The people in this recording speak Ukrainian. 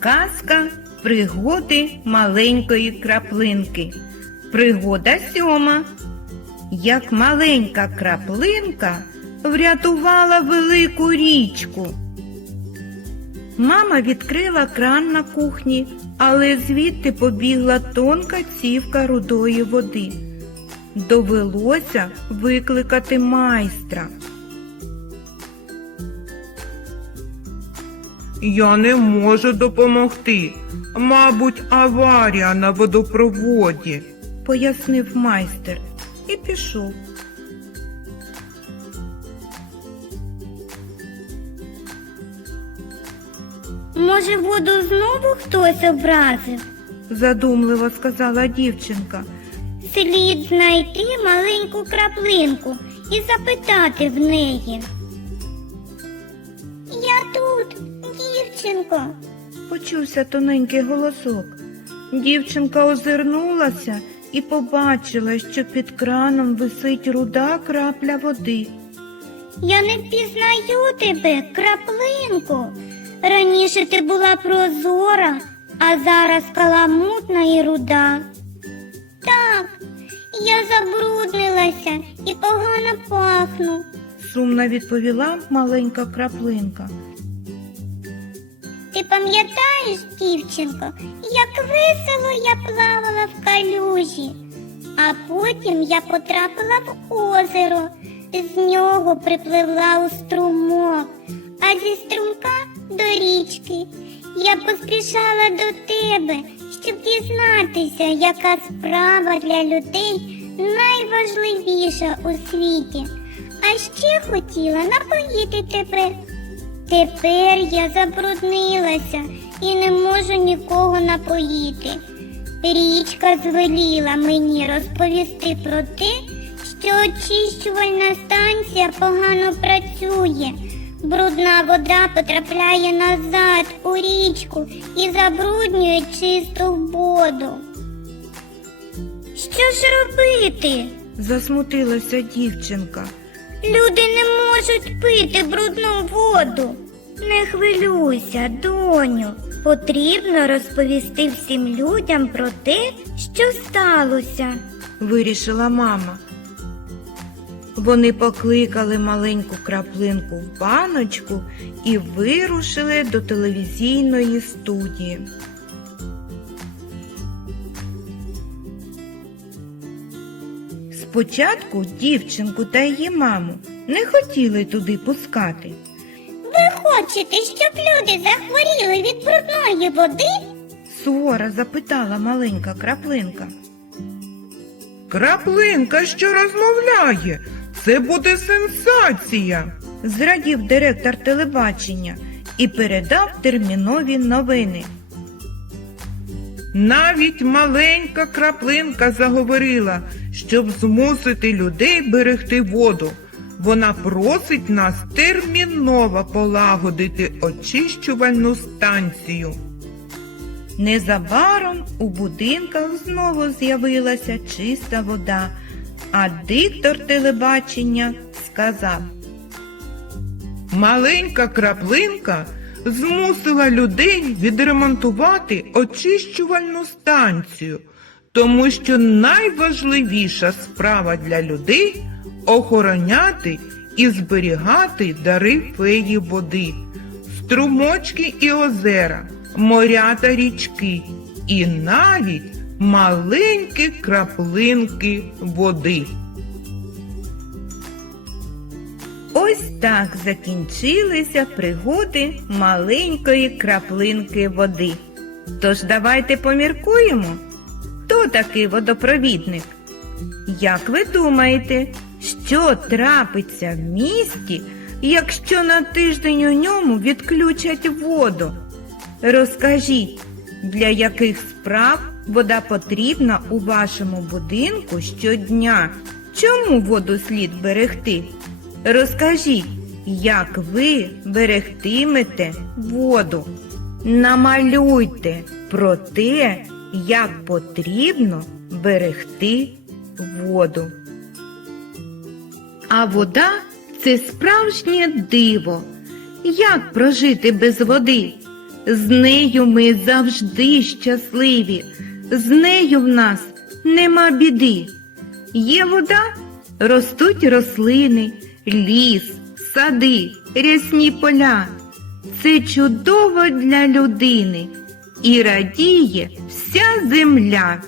Казка пригоди маленької краплинки. Пригода сьома. Як маленька краплинка врятувала велику річку. Мама відкрила кран на кухні, але звідти побігла тонка цівка рудої води. Довелося викликати майстра. Я не можу допомогти. Мабуть, аварія на водопроводі. пояснив майстер і пішов. Може, воду знову хтось образив? задумливо сказала дівчинка. Слід знайти маленьку краплинку і запитати в неї. Я тут, дівчинко. Почувся тоненький голосок. Дівчинка озирнулася і побачила, що під краном висить руда крапля води. Я не впізнаю тебе, краплинку. Раніше ти була прозора, а зараз каламутна і руда. Так, я забруднилася і погано пахну. Сумно відповіла маленька краплинка. Пам'ятаєш, дівчинко, як весело я плавала в калюжі, а потім я потрапила в озеро, з нього припливла у струмок, а зі струмка до річки. Я поспішала до тебе, щоб дізнатися, яка справа для людей найважливіша у світі. А ще хотіла напоїти тебе. Тепер я забруднилася і не можу нікого напоїти. Річка звеліла мені розповісти про те, що очищувальна станція погано працює. Брудна вода потрапляє назад у річку і забруднює чисту воду. Що ж робити? Засмутилася дівчинка. Люди не можуть пити брудну воду. Не хвилюйся, доню. Потрібно розповісти всім людям про те, що сталося. вирішила мама. Вони покликали маленьку краплинку в баночку і вирушили до телевізійної студії. Спочатку дівчинку та її маму не хотіли туди пускати. Ви хочете, щоб люди захворіли від брудної води? Суворо запитала маленька краплинка. Краплинка, що розмовляє. Це буде сенсація. Зрадів директор телебачення і передав термінові новини. Навіть маленька краплинка заговорила, щоб змусити людей берегти воду. Вона просить нас терміново полагодити очищувальну станцію. Незабаром у будинках знову з'явилася чиста вода, а диктор телебачення сказав. Маленька краплинка змусила людей відремонтувати очищувальну станцію, тому що найважливіша справа для людей охороняти і зберігати дари феї води, струмочки і озера, моря та річки, і навіть маленькі краплинки води. Ось так закінчилися пригоди маленької краплинки води. Тож давайте поміркуємо, хто такий водопровідник? Як ви думаєте, що трапиться в місті, якщо на тиждень у ньому відключать воду? Розкажіть, для яких справ вода потрібна у вашому будинку щодня? Чому воду слід берегти? Розкажіть, як ви берегтимете воду? Намалюйте про те, як потрібно берегти воду. А вода це справжнє диво. Як прожити без води? З нею ми завжди щасливі, з нею в нас нема біди. Є вода, ростуть рослини, ліс, сади, рясні поля. Це чудово для людини і радіє вся земля.